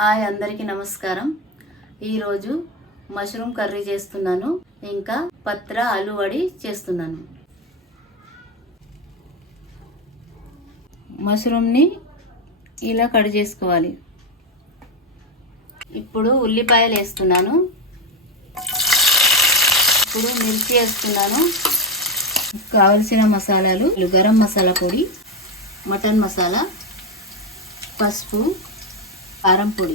Hi అందరికీ నమస్కారం. ఈరోజు మష్రూమ్ కర్రీ చేస్తున్నాను, ఇంకా పత్ర ఆలు వడి చేస్తున్నాను. మష్రూమ్ని ఇలా కట్ చేసుకోవాలి. ఇప్పుడు ఉల్లిపాయలు వేస్తున్నాను. ఇప్పుడు మిర్చి వేస్తున్నాను. కావలసిన మసాలాలు: గరం మసాలా పొడి, మటన్ మసాలా, పసుపు, కారం పొడి,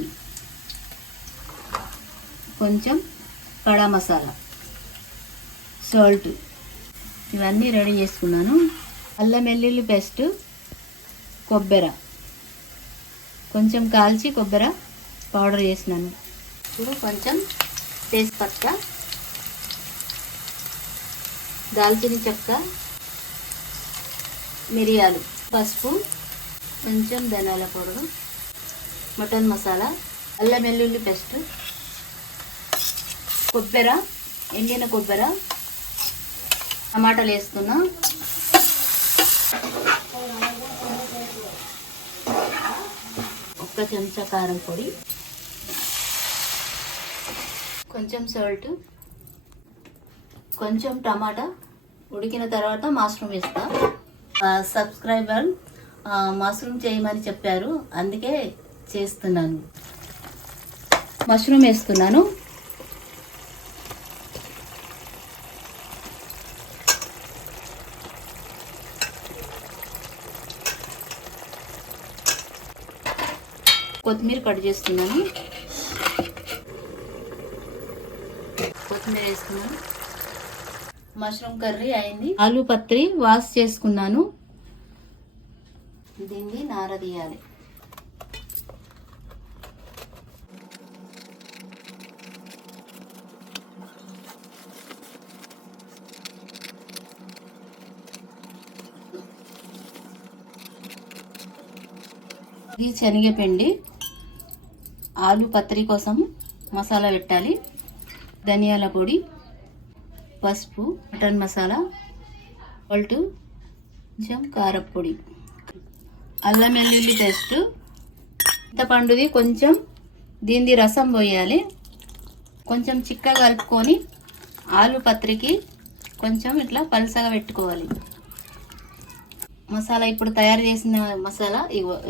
కొంచెం కడా మసాలా, సాల్ట్, ఇవన్నీ రెడీ చేసుకున్నాను. అల్లం వెల్లుల్లి పేస్ట్, కొబ్బరి కొంచెం కాల్చి కొబ్బరి పౌడర్ చేసినాను. ఇప్పుడు కొంచెం తేజ్పత్తా, దాల్చిన చెక్క, మిరియాలు, పసుపు, కొంచెం ధనియాల పౌడరు, మటన్ మసాలా, అల్లం వెల్లుల్లి పేస్ట్, కొబ్బరి, ఎండిన కొబ్బరి, టమాటాలు వేస్తున్నా. ఒక చెంచా కారం పొడి, కొంచెం సాల్ట్, కొంచెం టమాటా. ఉడికిన తర్వాత మష్రూమ్ వేస్తా. సబ్స్క్రైబర్ మష్రూమ్ చేయమని చెప్పారు, అందుకే చేస్తున్నాను. మష్రూమ్ వేస్తున్నాను. కొత్తిమీర కట్ చేస్తున్నాను. కొత్తిమీర వేసుకున్నాను. మష్రూమ్ కర్రీ అయింది. ఆలు పత్రి వాష్ చేసుకున్నాను. దీన్ని నార తీయాలి. ఇది శనగపిండి. ఆలు పత్రి కోసం మసాలా పెట్టాలి. ధనియాల పొడి, పసుపు, మటన్ మసాలా, సాల్ట్, కొంచెం కారపొడి, అల్లం వెల్లుల్లి పేస్ట్, చింతపండుది కొంచెం, దీనిది రసం పోయాలి. కొంచెం చిక్కగా కలుపుకొని ఆలు పత్రికి కొంచెం ఇట్లా పలసగా పెట్టుకోవాలి. మసాలా ఇప్పుడు తయారు చేసిన మసాలా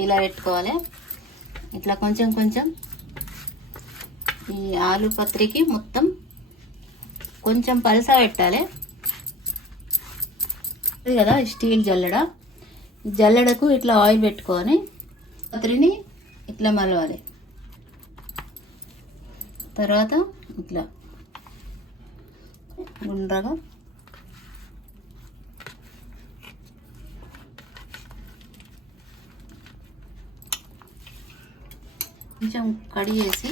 ఇలా పెట్టుకోవాలి. ఇట్లా కొంచెం కొంచెం ఈ ఆలు పత్రికి మొత్తం కొంచెం పలస పెట్టాలి. ఇది కదా స్టీల్ జల్లెడ. జల్లెడకు ఇట్లా ఆయిల్ పెట్టుకొని పత్రిని ఇట్లా మలవాలి. తర్వాత ఇట్లా గుండ్రగా కొంచెం కడిగేసి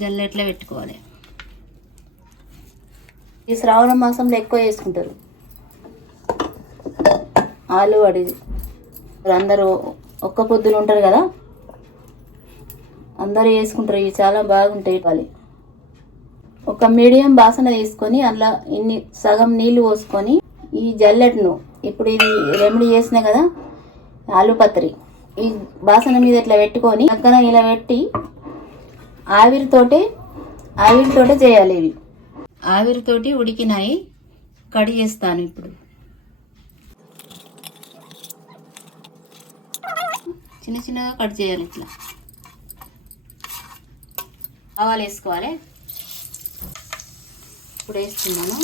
జల్లెట్లో పెట్టుకోవాలి. ఈ శ్రావణ మాసంలో ఎక్కువ చేసుకుంటారు ఆలు వడి. అందరూ ఒక్క పొద్దులు ఉంటారు కదా, అందరూ వేసుకుంటారు. ఇవి చాలా బాగుంటాయి. పాలి ఒక మీడియం బాసన తీసుకొని అందులో ఇన్ని సగం నీళ్లు పోసుకొని ఈ జల్లెట్ను ఇప్పుడు ఇది రెమెడీ చేసినా కదా ఆలు పత్రి, ఈ బాసన మీద ఇట్లా పెట్టుకొని పక్కన ఇలా పెట్టి ఆవిరితోటే చేయాలి. ఇవి ఆవిరితోటి ఉడికినాయి, కడిగేస్తాను. ఇప్పుడు చిన్న చిన్నగా కట్ చేయాలి. ఇట్లా ఆవాలు వేసుకోవాలి. ఇప్పుడు వేస్తున్నాను.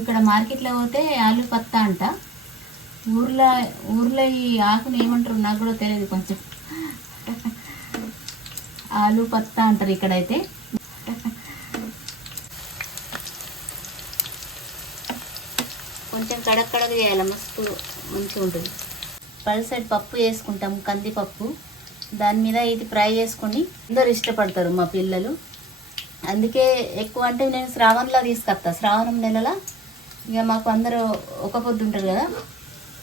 ఇక్కడ మార్కెట్లో పోతే ఆలు పత్తా అంట. ఊర్లో ఈ ఆకుని ఏమంటారు నాకు కూడా తెలియదు. కొంచెం ఆలు పత్తా అంటారు ఇక్కడైతే. కొంచెం కడక్ చేయాలి, మస్తు మంచిగా ఉంటుంది. పల్సటి పప్పు వేసుకుంటాం, కందిపప్పు. దాని మీద ఇది ఫ్రై చేసుకొని అందరు ఇష్టపడతారు మా పిల్లలు. అందుకే ఎక్కువ అంటే నేను శ్రావణంలో తీసుకొస్తా. శ్రావణం నెలలో ఇక మాకు అందరూ ఒక పొద్దు ఉంటారు కదా,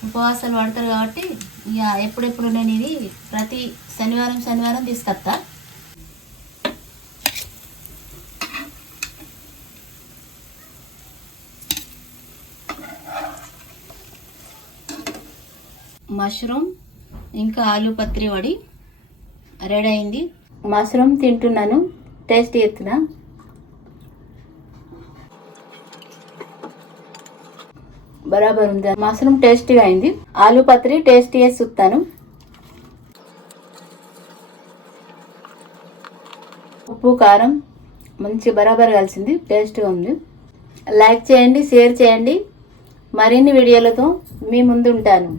ఉపవాసాలు పడతారు కాబట్టి ఇక ఎప్పుడెప్పుడు నేను ఇది ప్రతి శనివారం తీసుకొస్తా. మష్రూమ్ ఇంకా ఆలు పత్రి వడి రెడీ అయింది. మష్రూమ్ తింటున్నాను, టేస్ట్ చేస్తున్నా. బరాబర్ ఉంది. మష్రూమ్ టేస్టీగా అయింది. ఆలు పత్రి టేస్ట్ చేసి చూస్తాను. ఉప్పు కారం మంచి బరాబర్ కలిసింది, టేస్ట్గా ఉంది. లైక్ చేయండి, షేర్ చేయండి. మరిన్ని వీడియోలతో మీ ముందు ఉంటాను.